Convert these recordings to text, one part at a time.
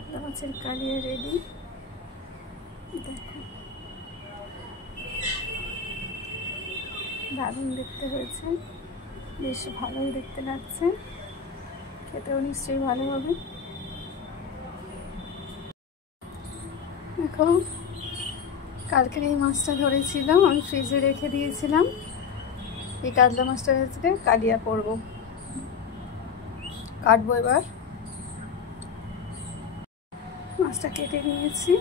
কাতলা মাছের কালিয়া রেডি। দেখো দারুণ দেখতে হয়েছে, বেশ ভালোই দেখতে লাগছে, খেতেও নিশ্চয়ই ভালো হবে। দেখো কালকের এই মাছটা ধরেছিলাম, আমি ফ্রিজে রেখে দিয়েছিলাম। এই কাতলা মাছটা হচ্ছে কালিয়া করব, কাটবো এবার। মাছটা কেটে নিয়েছি,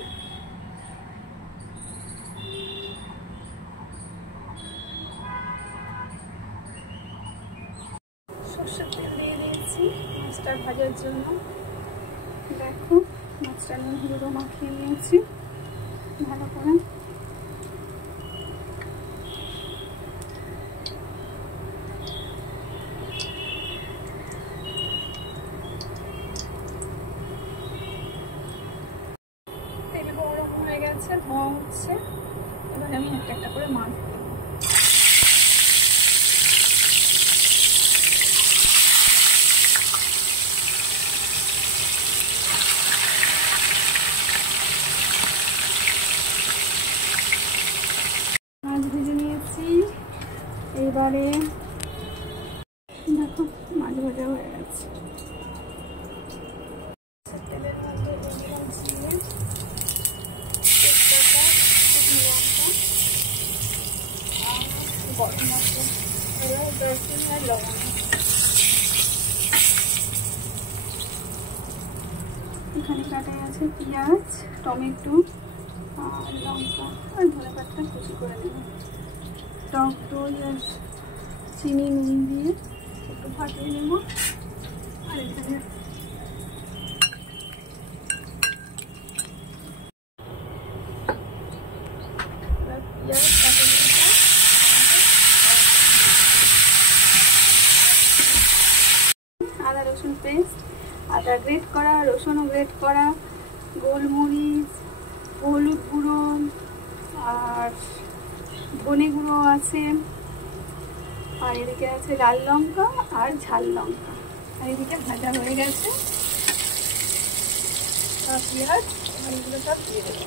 সরষের তেল দিয়ে দিয়েছি মাছটা ভাজার জন্য। দেখো মাছটা নুন হলুদও মাখিয়ে নিয়েছি ভালো করে। তেল গরম হয়ে গেছে, ধোঁয়া হচ্ছে, এবার আমি একটা একটা করে মাছ দেবো। মাছ ভেজে নিয়েছি, এবারে দেখো মাছ ভাজা হয়ে গেছে। তেলের মধ্যে দিলাম জিরে, তেজপাতা, শুকনো লঙ্কা আর গরম মশলা, এলাচ, দারচিনি আর লবঙ্গ। এখানে কাটা আছে পেঁয়াজ, টমেটো আর লঙ্কা আর ধনেপাতা কুচি করে নেব। টক দই আর চিনি নুন দিয়ে একটু ফাটিয়ে নেব। আর এখানে পেঁয়াজ কাটা আদা রসুন পেস্ট, আদা গ্রেট করা, রসুনও গ্রেট করা, গোলমরিচ, হলুদ গুঁড়ো আর ধনে গুঁড়ো আছে, আর এদিকে আছে লাল লঙ্কা আর ঝাল লঙ্কা। আর এদিকে ভাজা হয়ে গেছে পেঁয়াজ, আর এগুলো সব দিয়ে দেবো।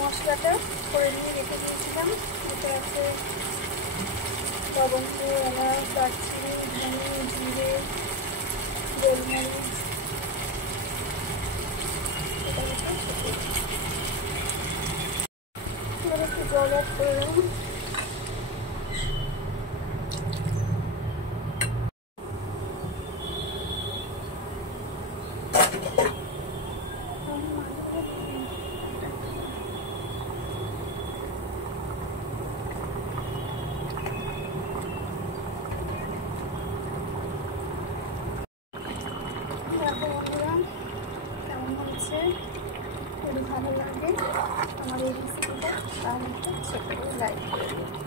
মশলাটা করে নিয়ে রেখে দিয়েছিলাম, এটা আছে লবঙ্গ, এলাচ, দারচিনি, ধনে, জিরে, গোলমরিচ, একটু জল অ্যাড করে দেবো। দেখো বন্ধুরা কেমন হচ্ছে, যদি ভালো লাগে আমার এই রেসিপিটা তাহলে ছোট করে লাইক করে দিও।